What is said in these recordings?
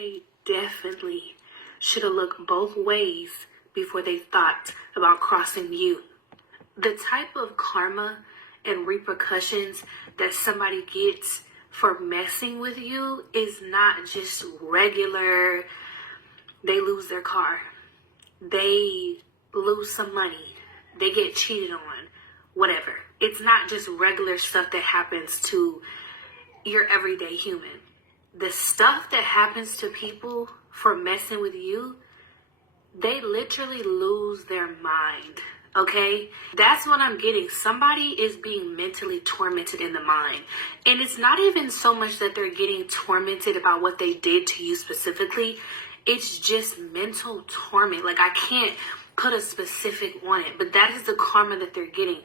They definitely should have looked both ways before they thought about crossing you. The type of karma and repercussions that somebody gets for messing with you is not just regular, they lose their car, they lose some money, they get cheated on, whatever. It's not just regular stuff that happens to your everyday human. The stuff that happens to people for messing with you, they literally lose their mind. Okay? That's what I'm getting. Somebody is being mentally tormented in the mind. And it's not even so much that they're getting tormented about what they did to you specifically. It's just mental torment. Like, I can't put a specific on it, but that is the karma that they're getting.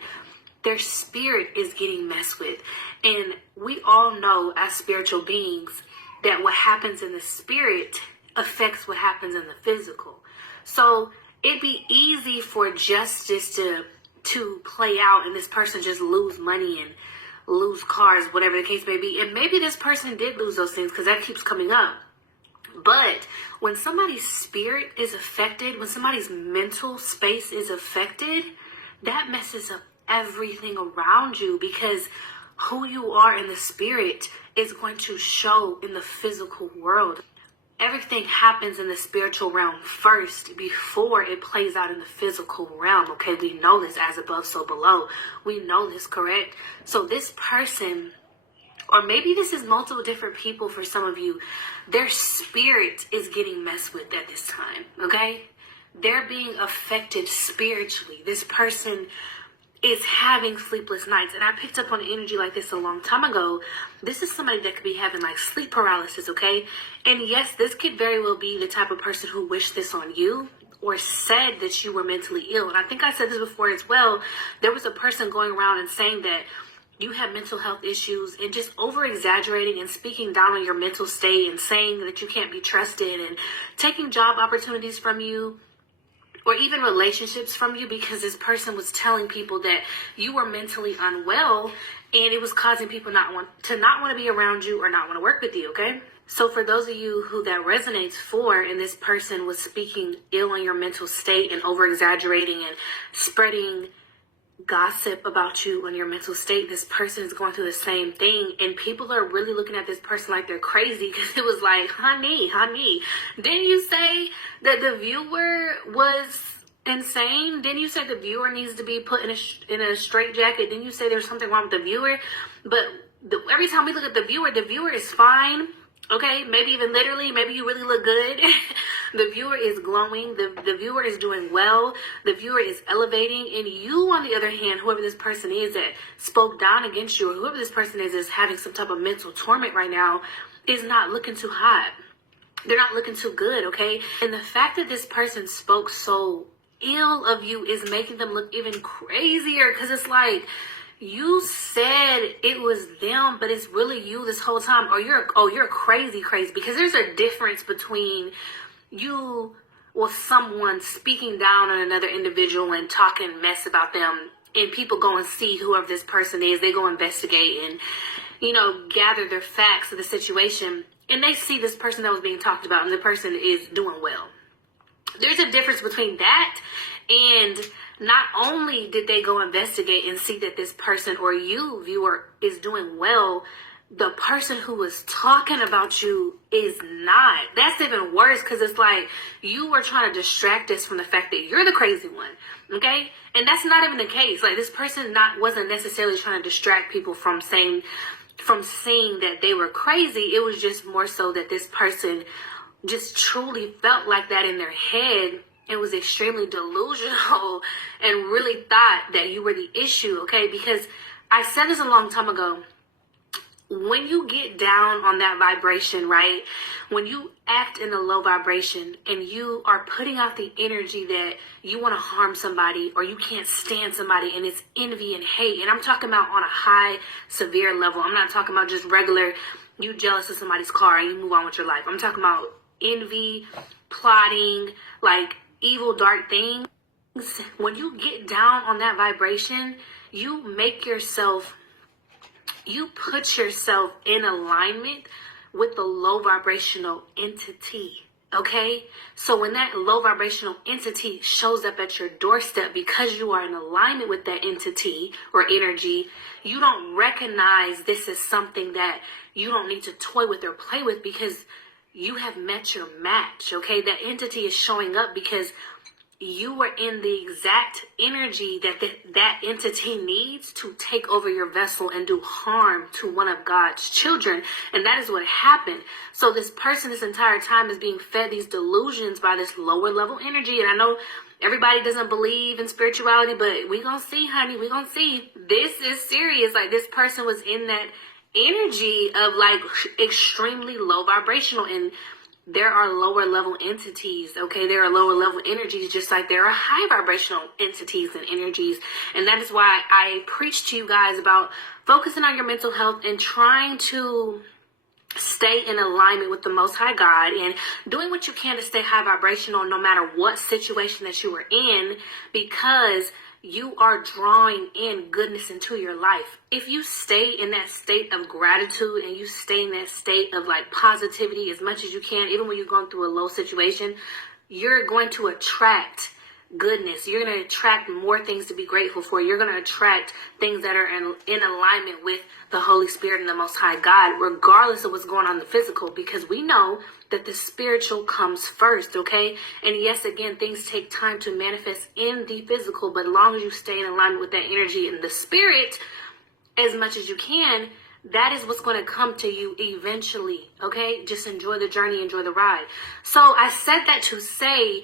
Their spirit is getting messed with. And we all know as spiritual beings that what happens in the spirit affects what happens in the physical. So it'd be easy for justice to play out and this person just lose money and lose cars, whatever the case may be. And maybe this person did lose those things because that keeps coming up. But when somebody's spirit is affected, when somebody's mental space is affected, that messes up everything around you, because who you are in the spirit is going to show in the physical world. Everything happens in the spiritual realm first before it plays out in the physical realm. Okay, we know this, as above, so below. We know this, correct? So this person, or maybe this is multiple different people for some of you, their spirit is getting messed with at this time, okay? They're being affected spiritually. This person is having sleepless nights. And I picked up on an energy like this a long time ago. This is somebody that could be having like sleep paralysis, okay? And yes, this could very well be the type of person who wished this on you or said that you were mentally ill. And I think I said this before as well. There was a person going around and saying that you have mental health issues and just over exaggerating and speaking down on your mental state and saying that you can't be trusted and taking job opportunities from you, or even relationships from you, because this person was telling people that you were mentally unwell and it was causing people not want to be around you or not want to work with you, okay? So for those of you who that resonates for, and this person was speaking ill on your mental state and over exaggerating and spreading gossip about you on your mental state, this person is going through the same thing, and people are really looking at this person like they're crazy, because it was like, honey, didn't you say that the viewer was insane? Didn't you say the viewer needs to be put in a straitjacket? Didn't you say there's something wrong with the viewer? But every time we look at the viewer is fine. Okay, maybe even literally, maybe you really look good. The viewer is glowing. The viewer is doing well. The viewer is elevating. And you, on the other hand, whoever this person is that spoke down against you, or whoever this person is having some type of mental torment right now, is not looking too hot. They're not looking too good, okay? And the fact that this person spoke so ill of you is making them look even crazier, because it's like, you said it was them, but it's really you this whole time. Or you're crazy, because there's a difference between you or someone speaking down on another individual and talking mess about them, and people go and see whoever this person is. They go investigate and, gather their facts of the situation, and they see this person that was being talked about, and the person is doing well. There's a difference between that, and not only did they go investigate and see that this person, or you, viewer, is doing well, the person who was talking about you is not. That's even worse, because it's like you were trying to distract us from the fact that you're the crazy one, okay? And that's not even the case. Like, this person wasn't necessarily trying to distract people from seeing that they were crazy. It was just more so that this person just truly felt like that in their head and was extremely delusional and really thought that you were the issue, okay? Because I said this a long time ago. When you get down on that vibration, right? When you act in a low vibration and you are putting out the energy that you want to harm somebody or you can't stand somebody, and it's envy and hate. And I'm talking about on a high, severe level. I'm not talking about just regular, you jealous of somebody's car and you move on with your life. I'm talking about envy, plotting, like evil, dark things. When you get down on that vibration, you put yourself in alignment with the low vibrational entity. Okay, so when that low vibrational entity shows up at your doorstep, because you are in alignment with that entity or energy, you don't recognize this as something that you don't need to toy with or play with, because you have met your match. Okay, that entity is showing up because you were in the exact energy that that entity needs to take over your vessel and do harm to one of God's children. And that is what happened. So this person this entire time is being fed these delusions by this lower level energy. And I know everybody doesn't believe in spirituality, but we gonna see, honey. We gonna see. This is serious. Like, this person was in that energy of like extremely low vibrational, and there are lower level entities, okay? There are lower level energies, just like there are high vibrational entities and energies. And that is why I preach to you guys about focusing on your mental health and trying to stay in alignment with the Most High God and doing what you can to stay high vibrational no matter what situation that you are in, because you are drawing in goodness into your life. If you stay in that state of gratitude and you stay in that state of like positivity as much as you can, even when you're going through a low situation, you're going to attract goodness. You're going to attract more things to be grateful for. You're going to attract things that are in alignment with the Holy Spirit and the Most High God, regardless of what's going on in the physical, because we know that the spiritual comes first, okay? And yes, again, things take time to manifest in the physical, but as long as you stay in alignment with that energy and the spirit as much as you can, that is what's going to come to you eventually, okay? Just enjoy the journey, enjoy the ride. So I said that to say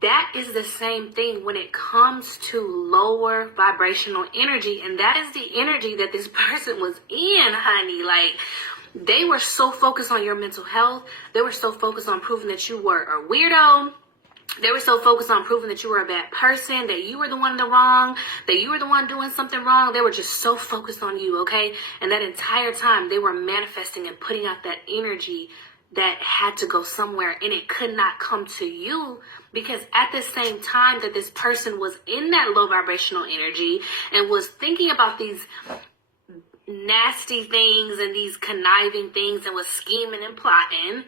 that is the same thing when it comes to lower vibrational energy. And that is the energy that this person was in, honey. Like, they were so focused on your mental health. They were so focused on proving that you were a weirdo. They were so focused on proving that you were a bad person, that you were the one in the wrong, that you were the one doing something wrong. They were just so focused on you, okay? And that entire time, they were manifesting and putting out that energy that had to go somewhere, and it could not come to you, because at the same time that this person was in that low vibrational energy and was thinking about these nasty things and these conniving things and was scheming and plotting,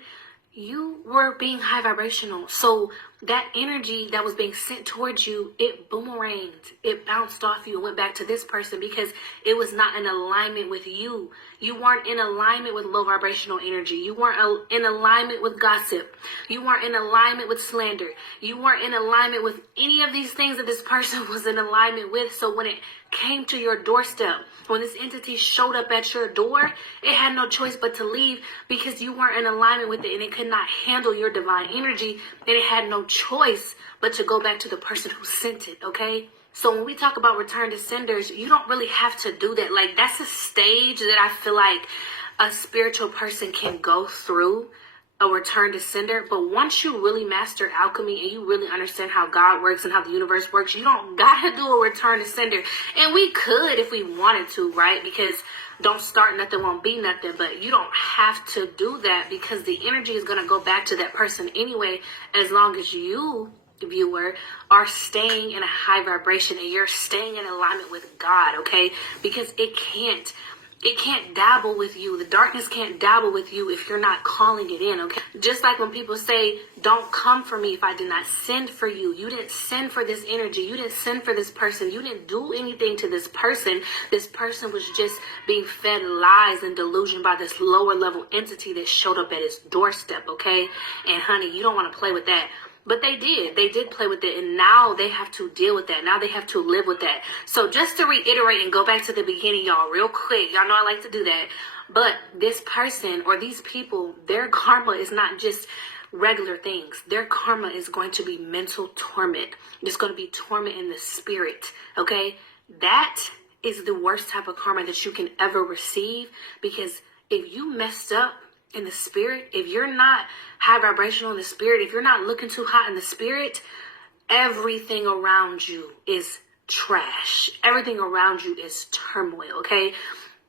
you were being high vibrational. So that energy that was being sent towards you, it boomeranged. It bounced off you and went back to this person because it was not in alignment with you. You weren't in alignment with low vibrational energy. You weren't in alignment with gossip. You weren't in alignment with slander. You weren't in alignment with any of these things that this person was in alignment with. So when it came to your doorstep, when this entity showed up at your door, it had no choice but to leave, because you weren't in alignment with it, and it could not handle your divine energy, and it had no choice but to go back to the person who sent it, okay? So when we talk about return to senders, you don't really have to do that. Like, that's a stage that I feel like a spiritual person can go through, a return to sender. But once you really master alchemy and you really understand how God works and how the universe works, you don't gotta do a return to sender. And we could if we wanted to, right? Because don't start nothing, won't be nothing. But you don't have to do that, because the energy is going to go back to that person anyway, as long as you, viewer, are staying in a high vibration and you're staying in alignment with God, okay? Because it can't dabble with you. The darkness can't dabble with you if you're not calling it in, okay? Just like when people say, don't come for me if I did not send for you. You didn't send for this energy. You didn't send for this person. You didn't do anything to this person. This person was just being fed lies and delusion by this lower level entity that showed up at his doorstep, okay? And honey, you don't want to play with that. But they did play with it, and now they have to deal with that. Now they have to live with that. So just to reiterate and go back to the beginning, y'all, real quick. Y'all know I like to do that. But this person or these people, their karma is not just regular things. Their karma is going to be mental torment. It's going to be torment in the spirit, okay? That is the worst type of karma that you can ever receive, because if you messed up in the spirit, if you're not high vibrational in the spirit, if you're not looking too hot in the spirit, everything around you is trash. Everything around you is turmoil, okay?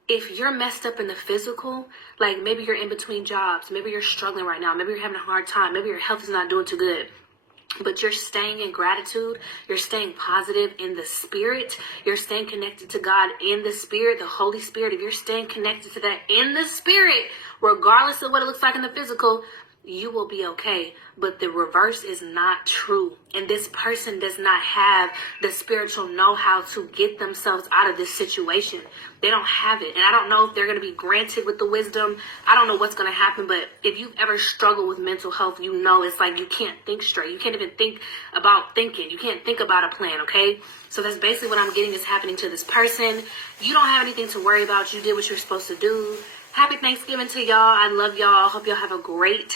If you're messed up in the physical, like maybe you're in between jobs, maybe you're struggling right now, maybe you're having a hard time, maybe your health is not doing too good, but you're staying in gratitude, you're staying positive in the spirit, you're staying connected to God in the spirit, the Holy Spirit. If you're staying connected to that in the spirit, regardless of what it looks like in the physical, you will be okay. But the reverse is not true. And this person does not have the spiritual know-how to get themselves out of this situation. They don't have it. And I don't know if they're going to be granted with the wisdom. I don't know what's going to happen. But if you've ever struggled with mental health, you know it's like you can't think straight. You can't even think about thinking. You can't think about a plan, okay? So that's basically what I'm getting is happening to this person. You don't have anything to worry about. You did what you're supposed to do. Happy Thanksgiving to y'all. I love y'all. Hope y'all have a great